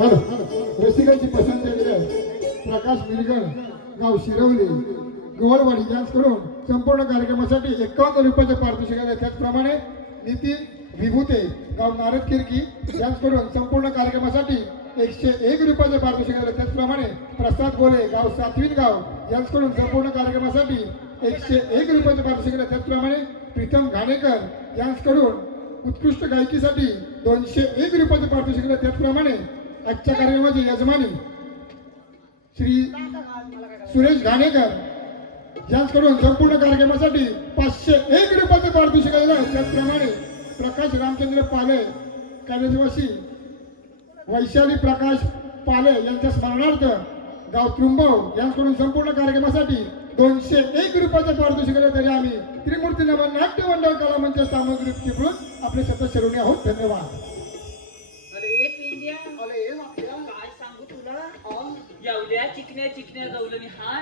Hello रसिकांची पसंती प्रकाश मिरगण गाव शिरवली गोवळवाडी यांच्याकडून संपूर्ण कार्यक्रमासाठी 51 रुपयाचे पारितोषिक आहे। त्याचप्रमाणे नीती विभूते गाव नारद किरकी यांच्याकडून संपूर्ण कार्यक्रमासाठी 101 रुपयाचे पारितोषिक आहे। त्याचप्रमाणे प्रसाद गोले गाव सातवीन गाव यांच्याकडून संपूर्ण कार्यक्रमासाठी 101 रुपयाचे पारितोषिक आहे। त्याचप्रमाणे प्रीतम घाणेकर यांच्याकडून उत्कृष्ट गायकीसाठी 201 रुपयाचे पारितोषिक आहे। त्याचप्रमाणे आजच्या कार्यक्रमाचे यजमानी श्री सुरेश घाणेकर यांच्याकडून संपूर्ण कार्यक्रमासाठी 501 रुपयाचे पारितोषिक आहे। त्याचप्रमाणे प्रकाश रामचंद्र पाले कार्यनिवासी वैशाली प्रकाश पाले यांच्या स्मरणार्थ गाव त्रुंबव यांच्याकडून संपूर्ण कार्यक्रमासाठी 201 रुपयाचे पारितोषिक आहे। तरी आम्ही त्रिमूर्ती नमन नाट्य मंडळ कला मंच सामग्री चिपळूण आपले शब्द शिरवणे आहोत। धन्यवाद। काय सांगू तुला एवढ्या चिकन्या चिकन्या गवलनी हाय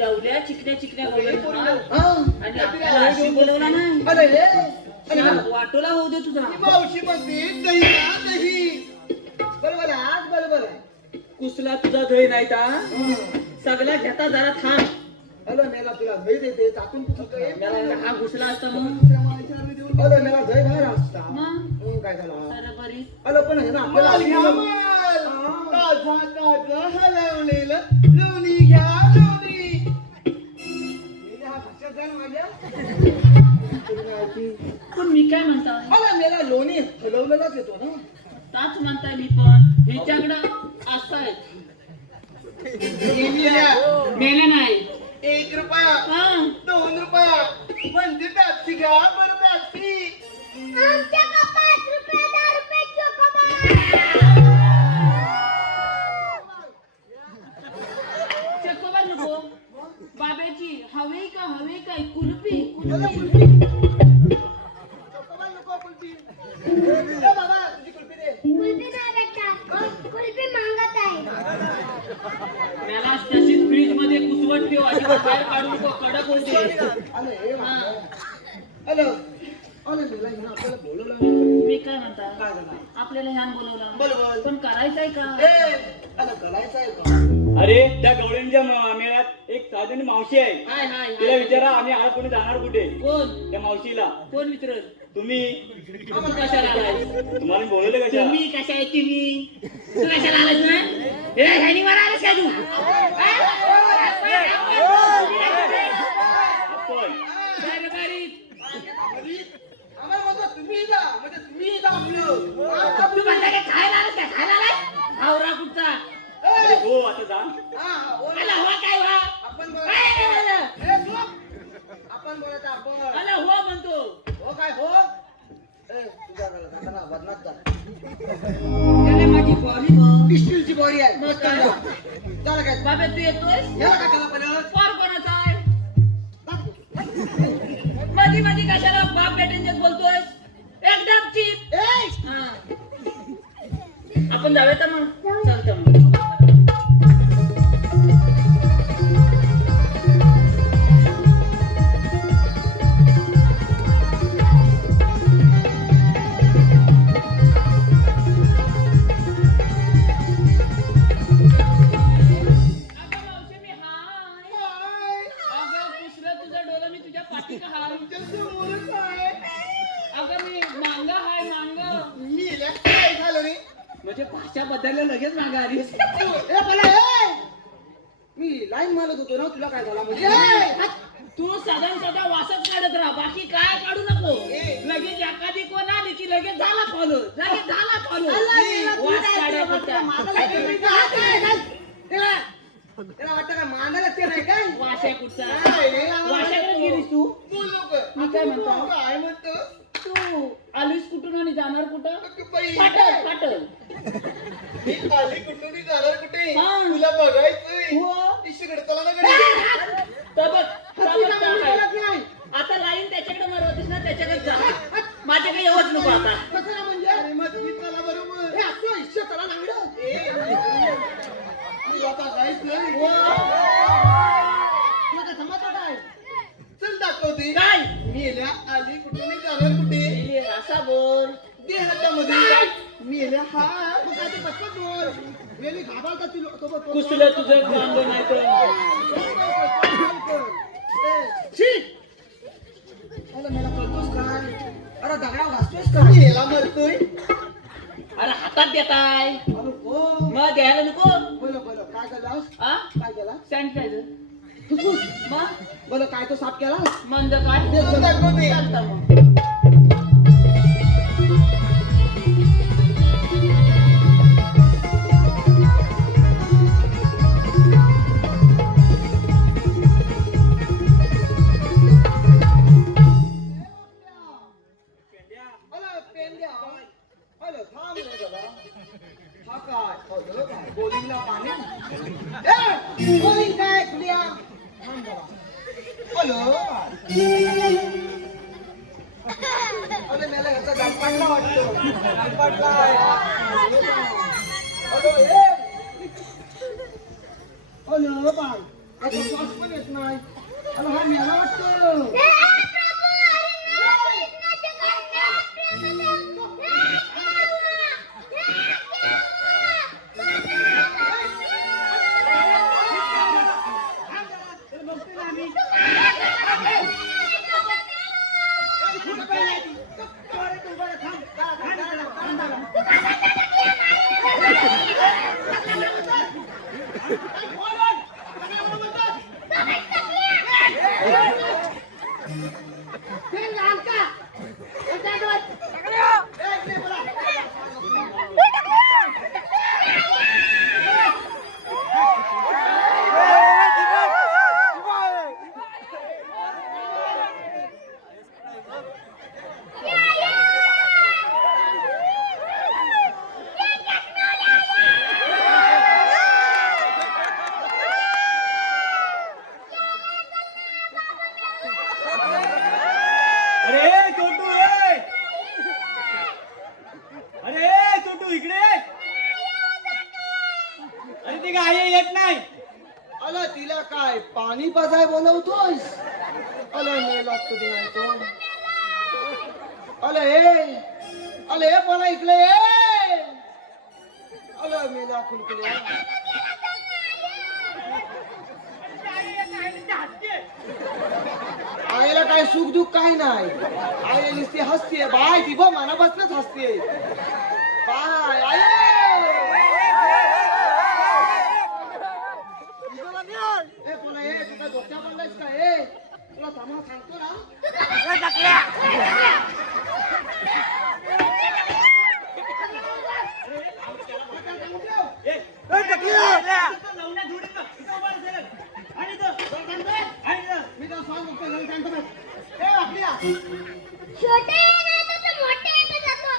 एवढ्या चिकन्या गवलनी आणि आपल्याला अशी बोलवला नाही वाटोला होऊ दे तुझा मावशी म्हणते दही का दही बरोबर आज बरोबर आहे कुसला तुझा दही नाही ता सगळ्या घेता जरा थांब हॅलो मेला तुला दही देते तातून मला हा घुसला असता मग हॅलो मेला दही बाहेर असता मग काय झाला बरोबरी हॅलो पण आहे ना आपल्याला हलवलेलं लोणी अरे मेला लोणी हलवलेलाच येतो ना. ताच म्हणताय मी पण हिच्याकडं असं आहे. मेला नाही. 1 रुपया हा 2 रुपया म्हणजे पॅप्सी घ्या बरं पॅप्सी. चकोबार नको बाब्याची हवे का कुल्फी चोकोबार नको कुल्फी. ए बाबा तुझी कुल्फी दे. मला तशीच फ्रीज मध्ये कुसवट ठेव अजिबात बाहेर काढू नको कडक होते. अरे हा. हॅलो अरे मेला हिनं आपल्याला बोलवलं नाही. मी काय म्हणता काय झालं? आपल्याला ह्यान बोलवला बोलवलं. पण करायचंय का अरे करायचं आहे का? अरे त्या गवळींच्या मेळ्यात एक साधन मावशी आहे. हाय हाय तिला हाय. विचारा आम्ही आज कोणी जाणार कुठे. कोण त्या मावशीला कोण मित्र तुम्ही आपण कशाला आलाय तुम्हाला बोलवलं कशा तुम्ही कशा आहे तुम्ही तू कशाला आलास ना हे ह्यानीवर आलास का तू आपण आम्हाला म्हणतो तुम्ही जा म्हणजे तुम्ही जा आपलं. तू म्हणता का खायला आलास का खायला आलास हावरा कुठचा अरे हो आता जा. आला हवा काय हवा आपण काय बोलत आलं? ए, चुप. आपण बोलत आपण आला हो म्हणतो हो काय हो ए तुझ्या काकांना बदनात जा. त्याला माझी बॉडी बघ स्टीलची बॉडी आहे मग काय? चला काय बाबा तू येतोयस याला काय केलं परत फार कोणाचा आहे मधी कशाला बाप बेटेंच्यात बोलतोयस एकदम चीप ए हा. आपण जाऊया तर मग चालतं मग म्हणजे भाषा बदलल्या लगेच मागा आली ए मला ए मी लाईन मारत होतो ना तुला काय झाला म्हणजे तू साधा वासच काढत राहा बाकी काय काढू नको लगेच एखादी कोण आली की लगेच झाला फॉलो वास काढत होता त्याला वाटतं काय मानायला ते नाही काय वाशा कुठचा काय? वाशाकडे गेलीस तू बोल लोकं. मी काय म्हणतो काय म्हणतो तू आलीस कुठून आणि जाणार कुठं बाई, फाटल मी आली कुठून जाणार कुठे हा. तुला बघायचंय हो. इकडे चला ना कडे नाही आता लाईन त्याच्याकडे मारवतीस ना त्याच्याकडे जा माझ्याकडे येऊच नको आता कशाला म्हणजे अरे मग मी चला बरोबर हे असं इच्छा चला लागलं मी आता जायचंय हो. तुला काय जमाचं काय चल दाखवते काय मेल्या आली कुठे नाही जाणार कुठे ए, असा बोल दे हातामध्ये मेल्या हा मग काय ते पटपट बोल मेली घाबरता ती लोक सोबत कुसलं तुझं काम नाही तर अरे मला कळतोस काय अरे दगडाव घासतोस का मेला मरतोय अरे हातात देताय अरे हो मग द्यायला नको बोलो बोलो काय केलास आ काय केला सॅनिटायझर फुसफुस मग बोलो काय तो साफ केला मंद काय दे, चल दाखवते. चालतं मग अरे पेन द्या अरे थांब रे बाबा हा काय अरे काय बोलिंगला पाणी ए बोलिंग काय खुलिया थांब बाबा हॅलो अरे मला ह्याचा गणपटला वाटतो गणपटला हॅलो ए हॅलो बाय आता श्वास पण येत नाही अरे हा मेला वाटतो अला तिला काय पाणी पाजाय बोलवतोस? अला मेला कधी नाही तो. अले हे मला इकडे ये. अला मेला कुलकुल्या. आईला काय सुख दुःख काही नाही. आई नुसती हसते बाय ती बघ मना बसलंच हसते बाय आई. ए कोणा ये तू काय डोक्या पडलायस का? ए तुला थांबा सांगतो ना. मी तर सांग बघतो घरी सांगतो बघ. ए वाकड्या. छोटे ना तो मोठे येतो जातो.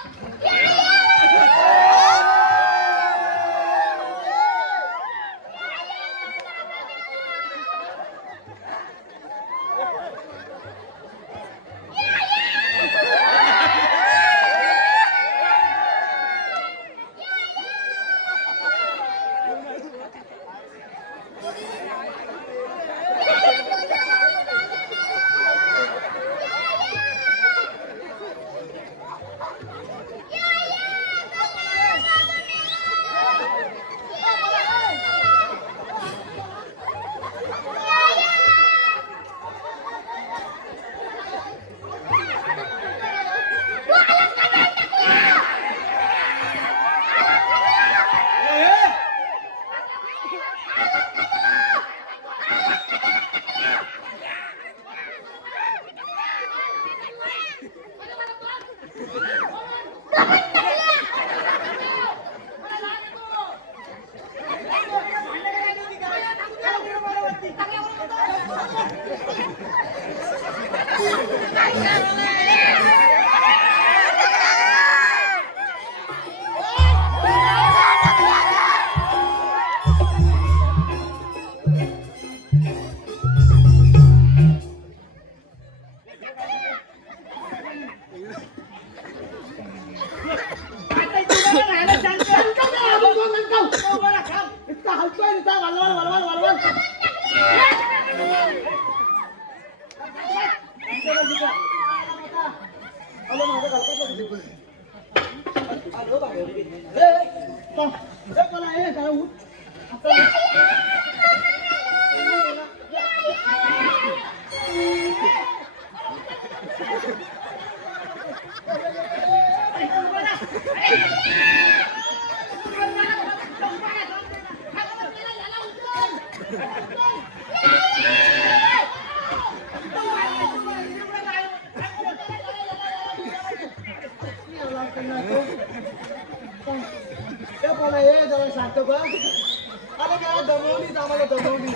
जरा शांत बघ. अरे काय दमवली आम्हाला दमवली.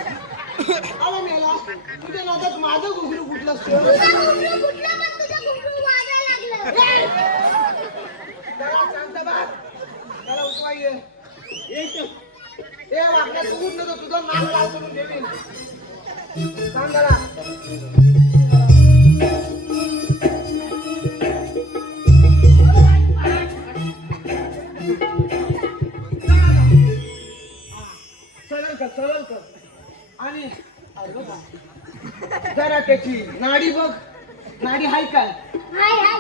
अरे मेला तुझ्या नादात माझं घुगरू कुठलं असतं. जरा शांत बघ. जरा उठवाय ये. ए वाकड्या तू उठ नव्हतं तुझं नाम लाव करून देवीन. सांग जरा. सरळ कर आणि जरा त्याची नाडी बघ. नाडी हाय काय? हाय हाय.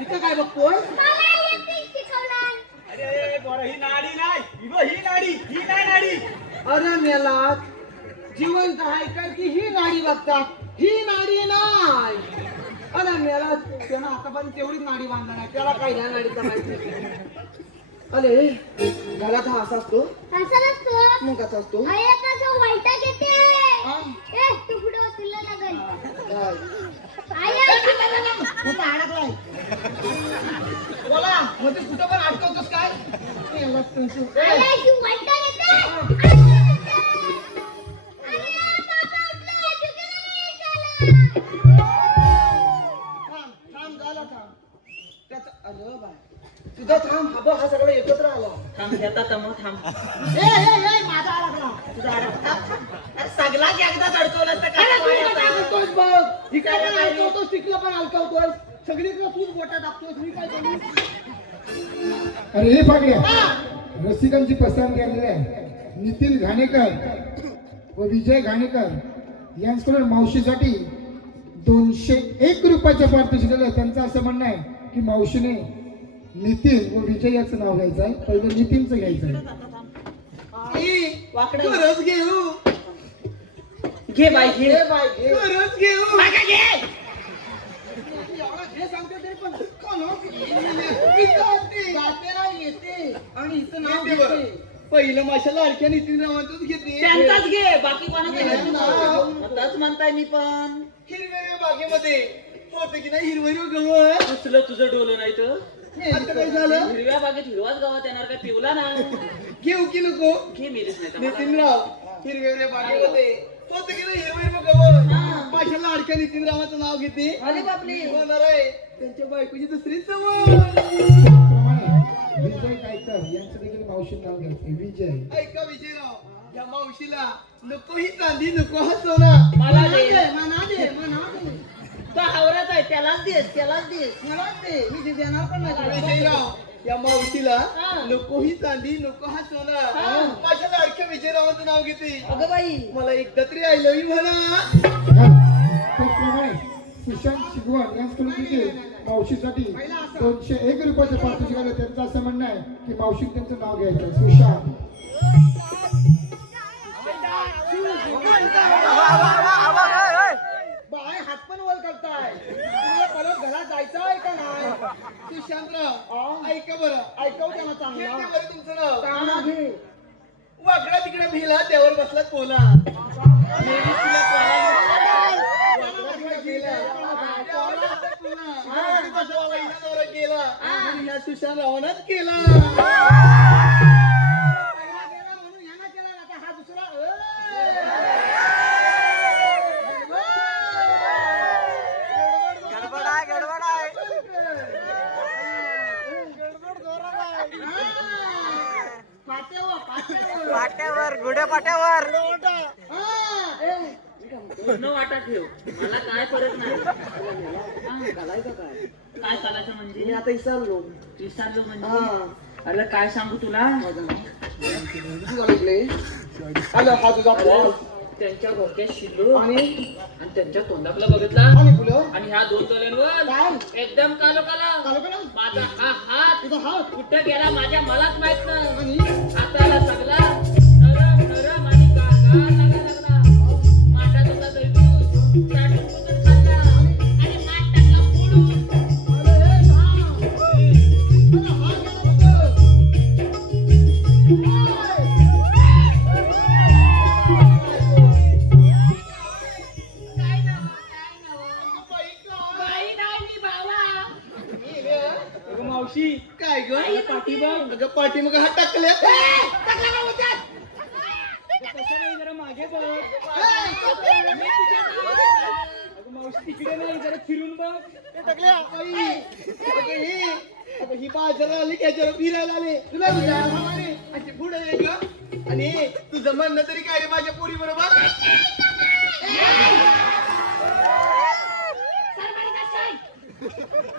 इथं काय बघतोय? मला येते शिकवलं. अरे बरं ही नाडी नाही ही नाडी ही नाही नाडी. अरे मेला जिवंत आहे का की ही नाडी बघतात? ही नाडी नाही. अरे मेला त्यानं आतापर्यंत तेवढीच नाडी बांधणार नाही. त्याला काय ह्या नाडीचा माहिती. अरे घरात हा असा असतो असं नसतो. मग कसा असतो? हाय कसं वैताग येते. हा? ए तू पुढे तुला लागल. काय? आय कुठं अडकलाय? बोला मध्ये कुठं पण अडकवतोस काय? मेला तुझं. आय तू वैताग येते. थांब झाला थांब. त्याचा अरे बाय तुझा थांब. हा बघ हा सगळं एकत्र आला. थांब घेता मग थांब. ए माझा अडकला. तुझा अरे सगळा एकदाच अडकवला तर अरे तू काय काय करतोस बघ. इकडे पण अडकवतोस तिकडे पण अडकवतोस. सगळीकडे तूच बोटा टाकतोस. मी काय करू? अरे हे पागड्या रसिकांची पसंती आलेली आहे. नितीन घाणेकर व विजय घाणेकर यांच्याकडून मावशीसाठी 201 रुपयाचं पारितोषिक आहे. त्यांचं असं म्हणणं आहे की मावशीने नितीन व विजय याचं नाव घ्यायचं आहे. पहिलं नितीनचं घ्यायचं आहे. वाकडं खरंच घेऊ घे बाई घे घे बाई घे खरंच घेऊ मागा घे एवढं घे सांगते तरी पण जाते ना येते आणि इथं नाव घेते. पहिलं माझ्या लाडक्या नितीनरावांचंच घेते. त्यांचाच घे बाकी कोणाचं त्यांचं नाव. घ्यायचं तच म्हणताय मी पण हिरव्या बागेमध्ये होतं की नाही हिरवं गवत. दुसरं तुझं डोलं नाही तर आता काय झालं हिरव्या बागेत हिरवाच गावात येणार काय पिवला ना घेऊ की नको घे मेलीच नाही तर मला. नितीनराव हिरव्या बागेमध्ये होतं की नाही हिरवं गवत. माझ्या लाडक्या नितीनरावांचं नाव घेते. अरे बापरे होणार आहे त्यांच्या बायकोची दुसरी सवय. त्याचप्रमाणे विजय कायकर यांचं देखील मावशी नाव घ्यायचं. विजय ऐका विजयराव या मावशीला नको ही चांदी नको हा सोना. मला दे. मना दे मना दे तो हावराच आहे त्यालाच देस मला दे मी जे देणार पण नाही. विजयराव या मावशीला हा. नको ही चांदी नको हा सोना. हा. माझ्या लाडक्या विजयरावांचं नाव घेते. अगं बाई मला एकदा तरी आय लव्ह यू म्हणा. त्याचप्रमाणे सुशांत शिगवण यांच्याकडून देखील मावशीसाठी 201 रुपयाचं पारितोषिक आहे. त्यांचं असं म्हणणं आहे की मावशी त्यांचं नाव घ्यायचं आहे. सुशांत बाय हात पण वर करताय. तुम्हाला परत घरात जायचं आहे का नाही? सुशांतराव ऐका बरं ऐकव त्यांना चांगलं बरं तुमचं नाव चांगला घे. वाकडा तिकडे भिला त्यावर बसला कोला. सुशांतरावांनाच केला. पाट्यावर गुड्या पाट्यावर पूर्ण वाटा ठेव मला काय फरक नाही. काय चालायचं म्हणजे मी आता विसरलो. विसरलो म्हणजे अरे काय सांगू तुला आलं हा तुझा फुल. त्यांच्या घरच्या शिल्लो आणि आणि त्यांच्या तोंडाकडे बघितला आणि फुलं आणि ह्या दोन तोल्यांवर काय एकदम कालो काला चालू करा. माझा हा हात तुझा हात कुठं गेला माझ्या मलाच माहित नाही. आणि हाताला सगळा नरम नरम आणि गार लागा लागला. माठात होता दैतून चाटून पुसून खाल्ला आणि माठ टाकला फोडून. अरे हे थांब. अरे हा गेला बाई नाही मी भावा. अगं मावशी काय ग पाठी बघ. अगं पाठी मग हा टाकल्या जरा मागे बघ अगं मावशी तिकडे नाही जरा फिरून बघ. टाकल्या अगं ही बाजाराला आली त्याच्यावर फिरायला आले तुला अशी पुढे ये ग. आणि तुझं म्हणणं तरी काय रे माझ्या पोरी बरोबर.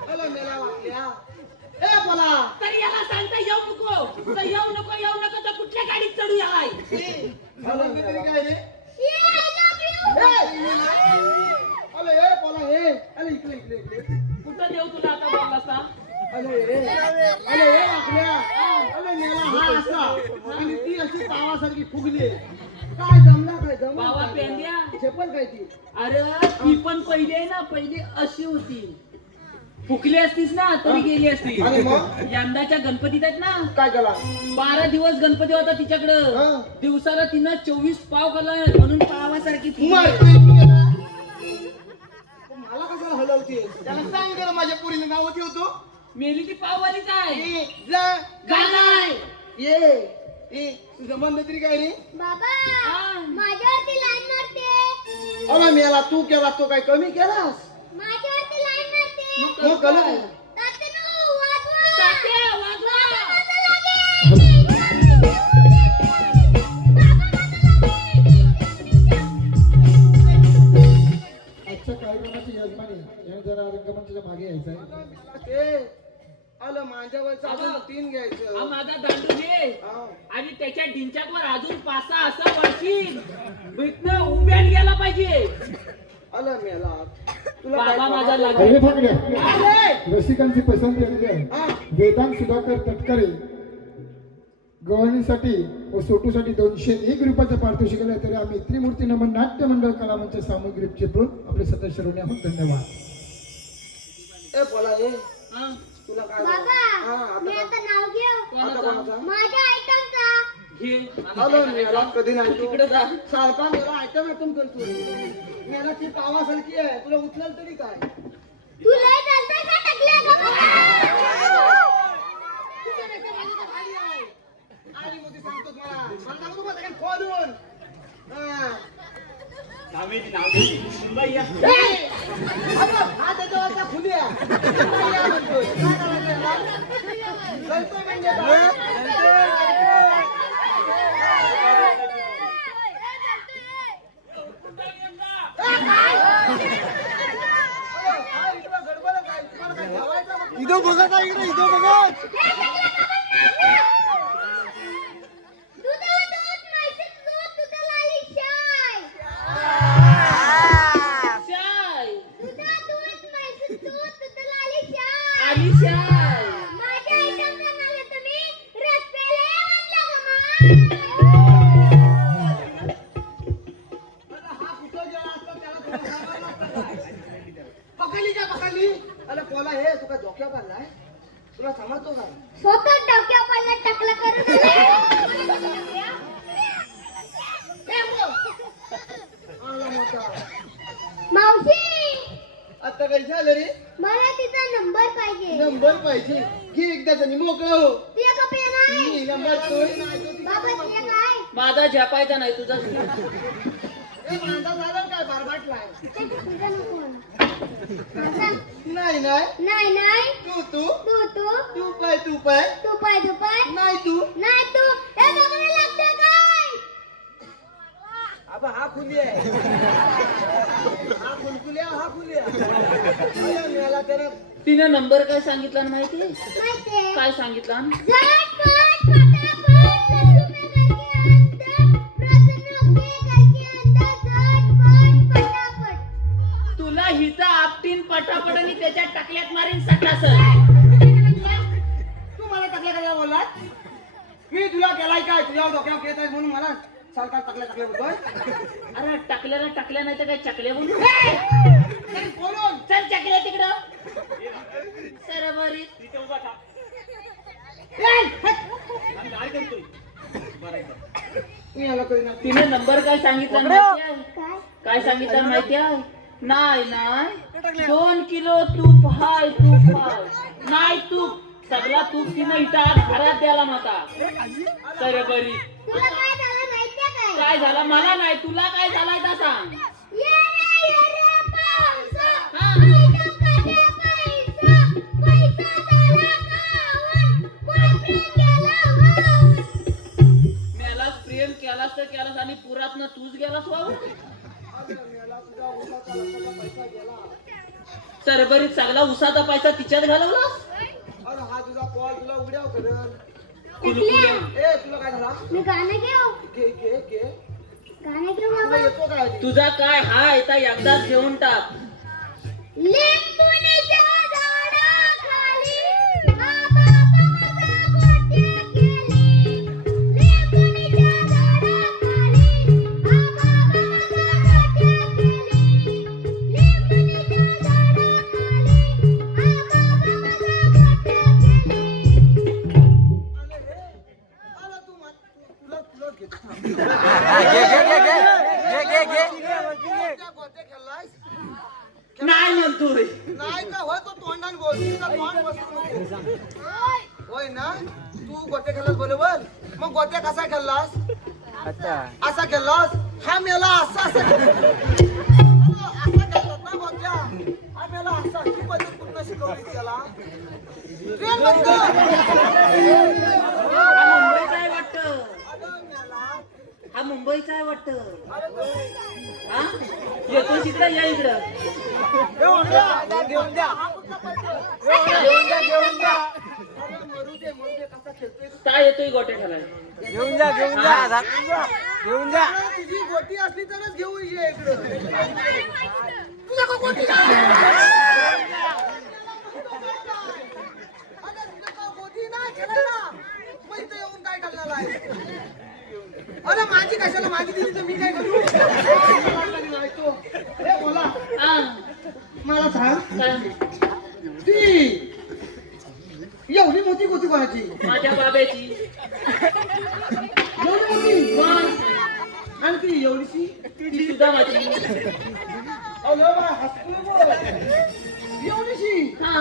हॅलो मेला वाटल्या ए बोला तरी याला सांगता येऊ नको तर येऊ नको तर कुठल्या गाडीत चढू याय. हॅलो मी तरी काय रे हॅलो ए बोला हे अरे इकडे इकडे इकडे कुठं देऊ तुला आता बोल असा. अरे हे वाकल्या अरे मेला हा असा आणि ती अशी पावासारखी फुगली. काय जमला काय बाबा जमला पेंड्या चप्पल काय ती अरे ती पण पहिली आहे ना पहिली अशी होती. फुकली असतीस ना तरी गेली असती. आणि मग? यंदाच्या गणपतीत आहेत ना काय केला 12 दिवस गणपती होता तिच्याकडं. हा. दिवसाला तिनं 24 पाव खाल्ला म्हणून पावासारखी फुगली. मला कशाला हलवते त्याला सांग जरा माझ्या पोरीला नाव ठेवतो. मेली ती पाववालीच आहे. ए, जा गालाय. ये तुझं म्हणणं तरी काय रे बाबा माझ्यावरती लाईन मारते. अरे मेला तू केला तो काय कमी केलास माझ्यावरती लाईन मारते. मग कलर तात्यानो वाजवा. तात्या, वाजवा. आजच्या कार्यक्रमाची यजमानी याने जरा रंगमंचाच्या मागे यायचं आहे. आलं माझ्यावरचं अजून 3 घ्यायचं. हा माझा दांडू घे हा. आणि त्याच्या डिंचाकवर अजून 5-6 असं वळशील इथनं उभ्यान गेला पाहिजे. आलं मेला तुला काय बाबा माझा प्रॉब्लेम? अरे लागला. फाकड्या आले. रसिकांची पसंती आलेली आहे. हा. वेदांत सुधाकर तटकरे गव्हाणीसाठी व सोटूसाठी 201 रुपयाचं पारितोषिक आहे. तरी आम्ही त्रिमूर्ती नमन नाट्य मंडळ कलामंच सामग्री चिपळून आपले सदस्य ऋणी आहोत. धन्यवाद. ए बोला ए हा? तुला काय बाबा हा, मी आता आता नाव घेऊ आता कोणाचा? कोणाचा? माझ्या आयटमचा. घे. आलं मेला कधी नाही तू तिकडे जा. सारखा मेला आयटम आयटम करतो मेला ती पावासारखी आहे तुला उचलाल तरी काय तू लय चालतंय का टाकल्या आली मोठी सांगतो मला मला सांगतो मला काय खोलून हा. नावेची नाव घ्यायची. मुंबई या. ए! अबे, हा त्याच्यावरचा खुली आहे. काय या म्हणतोय? काय करायचं याला? जळतोय म्हणजे काय? इथं बघा काय इकडे इथं बघा दुधाला दूध, म्हैसीचं दूध, दुधाला आली शाय. शाय. दुधाला दूध, म्हैसीचं दूध, दुधाला आली शाय. आली शाय. माझ्या आयटमचं नाव घेतो मी रसपेले म्हणलं गं मग. हा कुठं गेला असता त्याला थोडं सांगावं लागतं काय? पकडली का पकडली अरे बोला हे तू काय धोक्या पाडलाय तुला समजतो का स्वतः डोक्यावर पडलं टाकलं करून आणला मोठा मावशी आता काय झालं रे मला तिचा नंबर पाहिजे. नंबर पाहिजे घे एकदा त्यांनी मोकळं हो तुझ्या कपड्या नाही मी नंबर तोय बाबा तुझ्या काय माझा झेपायचा नाही तुझा. ए मांदा झाला काय बारबाटलाय ते तुझं नको मला. हा, सांग. नाही नाही नाही नाही तू तू तू तू तू पाय तू पाय तू पाय तू पाय नाही तू नाही तू हे बघायला लागतं काय. अबा हा खुली आहे हा खुलखुल्या हा खुल्या अरे मेला तर तिने नंबर काय सांगितला ना माहिती माहितीये काय सांगितला? झटपट फटाफट नसुमे करके अंदर झटपट फटाफट. तुला हिचा आपटीन पटापट आणि त्याच्या टाकल्यात मारीन सटासर. तू मला टाकल्या काय बोललास मी तुला केलाय काय तुझ्या डोक्यावर घेत आहे म्हणून मला सारखा टाकल्या बोलतोय अरे टाकल्याला टाकल्या नाही तर काय चकल्या बोलू. बोलून चल चकल्या तिकडं. सर बरी. तिथे उभा थांब. आम्ही काय करतोय? बरं आहे. मी याला कधी नाही तिने नंबर काय सांगितला माहिती आहे? काय काय सांगितलं माहिती आहे? नाही नाही 2 किलो तूप हाय तूप हाय नाही तूप सगळा तूप तिनं इथं आज घरात द्यायला नव्हता. सर बरी. तुला काय झालं माहितीये काय. काय झालं मला नाही तुला काय झालाय का सांग. ये रे पावसा हा. आयटम काढे पैसा पैसा झाला गावात बॉयफ्रेंड गेला वाहून. मेलाच प्रेम केलास तर केलास आणि पुरातनं तूच गेलास वाहू. सरबरीत सगळा उसाचा पैसा तिच्यात घालवलास. अरे हा तुझा पॉल तुला उघड्याव करल कुलकुल्या. ए तुला काय झाला मी गाणं घेऊ घे घे घे गाणं घेऊ तुला बाबा. येतो काय तुझा काय हाय आता एकदाच घेऊन टाक. लिंबुनीच्या झाडाखाली आबा माझा गोट्या केली. लिंबुनीच्या झाडाखाली आबा माझा गोट्या केली. लिंबुनीच्या झाडाखाली आबा माझा गोट्या केली. आला तू तुला तुलाच घेतो गोट्या खेळलायस नाही म्हणतोय. नाही का होय तो तोंडाने बोल तुझा तोंड बसत नको होय ना तू गोट्या खेळलास बरोबर मग गोट्या कसा खेळलास असा खेळलास हा मेला असा खेळतात ना गोट्या हा मेला असा ही पद्धत पूर्ण शिकवली त्याला ट्रेन बंद कर. हा मुंबईचा आहे वाटतं. अगं मेला हा मुंबईचा आहे वाटतं. अरे तो- हा येतो तिथं या इकडं. घेऊन द्या घेऊन द्या घेऊन द्या घेऊन द्या अरे मरू दे कसा खेळतोय. काय येतोय गोट्या खेळायला? घेऊन जा घेऊन जा तुझी गोटी असली तरच घेऊ ये इकडं. तुझा का गोटी काय? अरे तुझा का गोटी नाही खेळायला? मग इथं येऊन काय करणार आहे? अरे माझी कशाला माझी दिली तर मी काय करू? हे बोला हा, मला सांग काय? ती एवढी मोठी गोटी कोणाची? माझ्या बाब्याची. एवढी मोठी मग आणि ती एवढीशी ती सुद्धा माझी. अगं बा, हसतोय बोल. एवढीशी हा,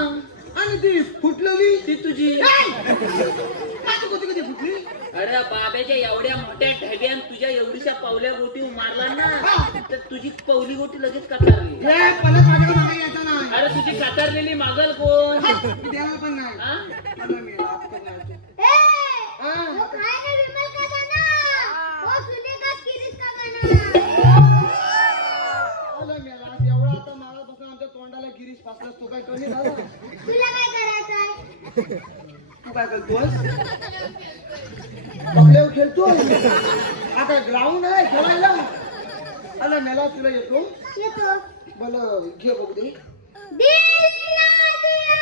आणि ती फुटलेली ती तुझी. माझी गोटी कधी फुटली? अरे बाब्याच्या एवढ्या मोठ्या ढग्यान तुझ्या एवढीशा पावल्या गोटी मारला ना तर तुझी पवली गोटी लगेच कातरली. हे परत माझ्याकडे मागे यायचं नाही. अरे तुझी कातरलेली मागल कोण? मी द्यायला पण नाही. हा? अरे मी लाथ पण नाही. ए, हा. वो काय रे विमल का गाना? वो सुनेगा किरीस का गाना? अरे मी लाथ एवढा आता मारापासून आमच्या तोंडाला गिरीश फासलास. तो काय कमी झाला? तुला काय करायचंय? तू काय करतोस? बकल्यावर खेळतोय? आता ग्राउंड आहे खेळायला. अरे मेला तुला येतो येतो. मला घे बघू दे. दिसना दिया.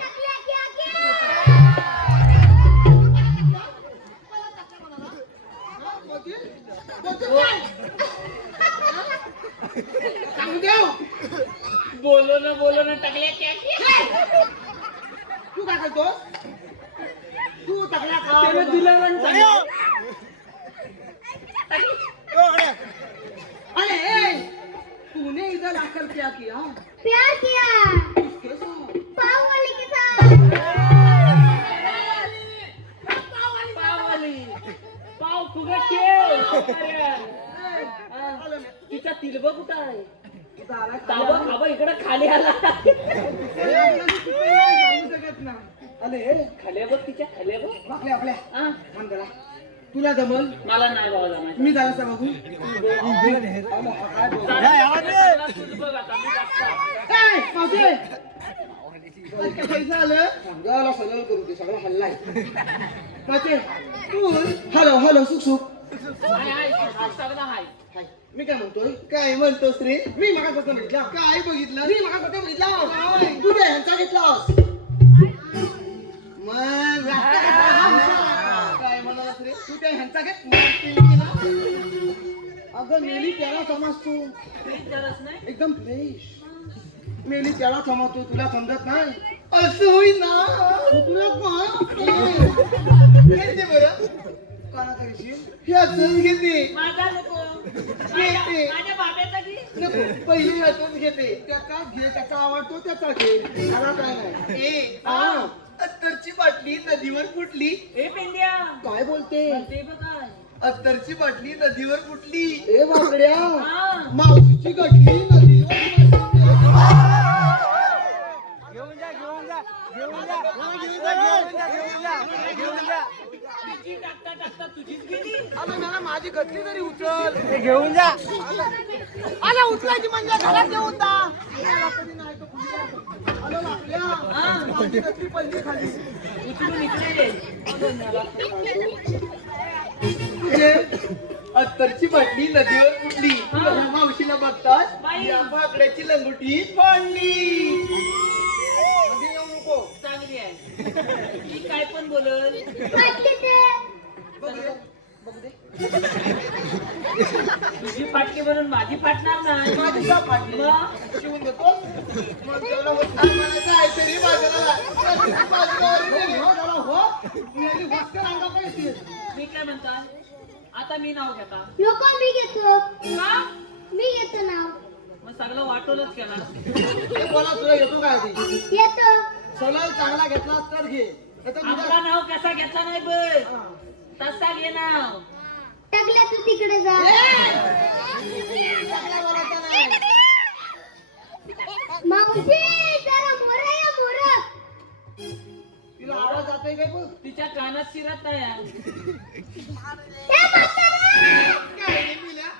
टकल्या क्या क्या? सांगू देव. बोलो ना टाकल्या क्या क्या? तू काय करतोस? तू टाकला त्याने का? दिलं आणि सांगितलं. अरे ए, तूने इधर आकर क्या किया? प्यार किया. किसके साथ? पाव वाले के साथ. पाववाली. पाव फुगत ठेव. अरे, हा. तिचा तिलब कुठं आहे? इथं आला ताबा खाबा इकडे खाली आला. अरे खाल्या बघ तिच्या खाल्या बघ. आपल्या हा, मंदला तुला जमल. मला नाही बाबा जमायचं. मी झाला बघू. चांगला तूच बघ आता मी बघता. पैसा आलं गावाला सगळं करू ते सगळं हल्लाय. पाचे तू हॅलो हॅलो सुख सुख. हाय, हाय, सगळं हाय. हाय. मी काय म्हणतोय? काय म्हणतोस रे? मी मगा कसं बघितला? काय बघितलं? मी मगा कसं बघितला? तू त्या ह्यांचा घेतलास. मग काय म्हणालास रे? तू त्या ह्यांचा घेत अगं मेली त्याला समज तू फ्रीज जराच नाही. एकदम फ्रेश. मेली त्याला समजतो तुला समजत नाही. असं होईल ना तुला घेते बरं काना करशील ह्यातच घेते. माझा नको. माझ्या बाब्याचा घे. नको पहिले ह्यातच घेते. त्याचा घे त्याचा आवडतो त्याचा घे. मला काय नाही. ए हा अत्तरची बाटली नदीवर फुटली. ए पेंड्या काय बोलते? ते बघा. अत्तरची बाटली नदीवर फुटली. ए वाकड्या हा. मावशीची गटली नदीवर तिची टाकता टाकता तुझीच गेली. अरे मला माझी गटली तरी उचल. घेऊन जा अरे उचलायची म्हणजे घरात घेऊन जा. कधी नाही तो अरे वाकड्या माझी गटली पडली खाली. उचलून इकडे दे. तुझे अत्तरची बाटली नदीवर फुटली. तुझ्या मावशीला बघताच बाई. या बाकड्याची लंगोटी फोडली. मध्ये येऊ नको. चांगली आहे. ती काय पण बोलल. वाटले ते. बघ दे. बघ दे. तुझी फाटली म्हणून माझी फाटणार नाही. माझी का फाटली? मग? शिवून देतो. मग तेवढं होत नाही. मला जायचं रे बाजाराला. बाजारावर गेली. हो जरा हो. मेली भस्कर अंगावर येते. मी काय म्हणता आता मी नाव घेता. नको मी घेतो. का? मी घेतो नाव. मग सगळं वाटोलच केला. हे बोला तुला येतो काय ते? येतो. सलाल चांगला घेतलास तर घे. नाहीतर आपला तुझ्या- नाव कसा घेतला नाही बघ. हा. तसा घे नाव. टकल्या तू तिकडे जा. चांगला बोलायचा नाही. मावशी जरा मोर या मोर. तिला आवाज जातोय काय बघ. तिच्या कानात शिरत नाही आहे. त्या म्हाताऱ्या. काय रे मिल्या?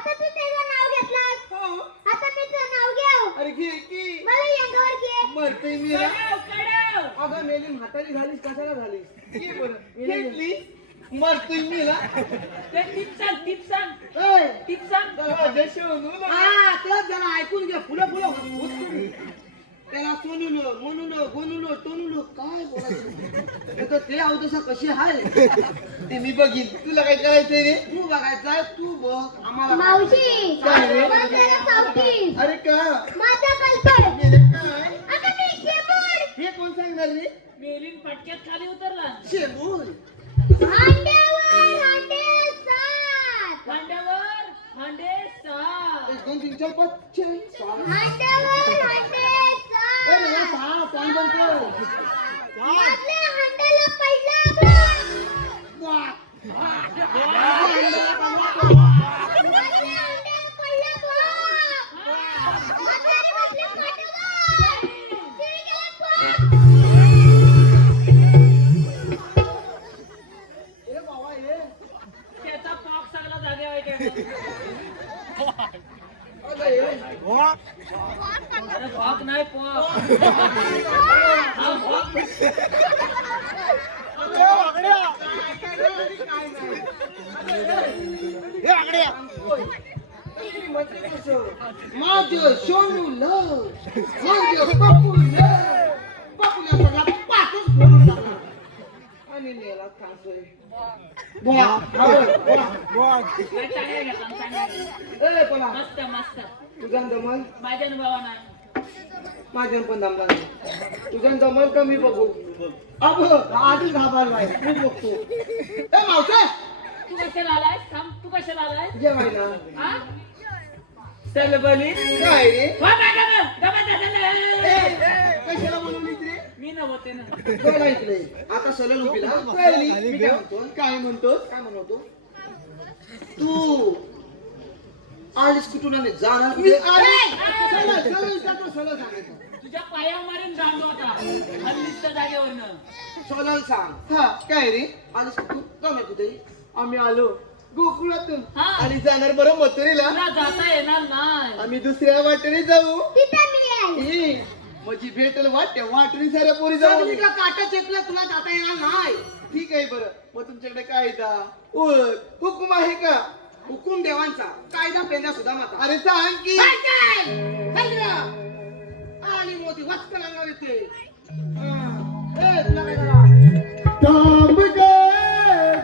आता तू त्याचं नाव घेतलास हो. आता मी तुझं नाव घेऊ अरे घे की मला यंगावर घे मरतोय मी रे. कडव अगं मेली म्हातारी झालीस कशाला झालीस घे बरं घेतली मरतोय मी ना. ते टीप सांग ए, टीप सांग दरवाजा शोनू ना. हा तेच जरा ऐकून घे फुलं फुलं हुसकून. त्याला सोनून म्हणून गोनून टोनून काय बोलायचं नाही तर ते अवदसा कशी हाय ते मी बघीन. तुला काय करायचंय रे? तू बघायचं तू बघ आम्हाला मावशी काय रे? मला जरा सावटी अरे का माझा कल्पड मेले काय आता मी शेपूर हे कोण सांगणार रे? मेलीन पटक्यात खाली उतरला शेबूल हांड्यावर हांडे सात भांड्यावर भांडे सहा 1 2 3 4 5 6 7 हांड्यावर हांडे ए मला सात 6 पॉइंट बनतो. मधल्या हांड्याला पहिला भाग मधल्या हांड्याला पहिला भाग म्हातारी बसली पाठीवर तिघे भाग ए बाबा ये त्याचा पाप सगळा जागेवर आहे. अगं ये अरे पाप नाही पाप हा पाप माझं सोनू लव माझं पप्पू लव पप्पूला सगळा पाठच फोडून टाकला आणि मेला खातोय. बोला बोला लय चांगलं घेतला, चांगलं घेतला. ए बोला मस्त मस्त तुझा दमन माझ्या अनुभवाना माझ्या पण दमला नाही. तुझा दमन कमी बघू अब आधी घाबरलाय मी बघतो. ए मावसा तू कशाला आलाय थांब तू कशाला आलाय जेवायला हा चल बोली काय रे? कशाला बोलवली रे? मी नव्हते ना बोला इकडे आता सलल उभीला कळली. मी काय म्हणतो काय म्हणतोस काय म्हणतो तू आलीस कुठून आणि जाणार मी सलल सांगायचं तुझ्या पाया मारून जाणलो आता हल्लीच्या जागेवरनं सलल सांग. हा काय रे आलीस कुठून जाणार कुठे? आम्ही आलो गोकुळातून हा. आणि जाणार बरं मथुरेला. तुला जाता येणार नाही आम्ही दुसऱ्या वाटेने जाऊ. तिथे मी आहे ए, माझी भेटल वाटते वाटणी साऱ्या पोरी जाऊ. काटा चेपला तुला जाता येणार नाही. ठीक आहे बरं मग तुमच्याकडे कायदा हुकुम आहे का? हुकुम देवांचा कायदा पेंद्या सुद्धा माता. अरे सांग की आणि मोदी वाचकं अंगावर येते. तुला काय झालं?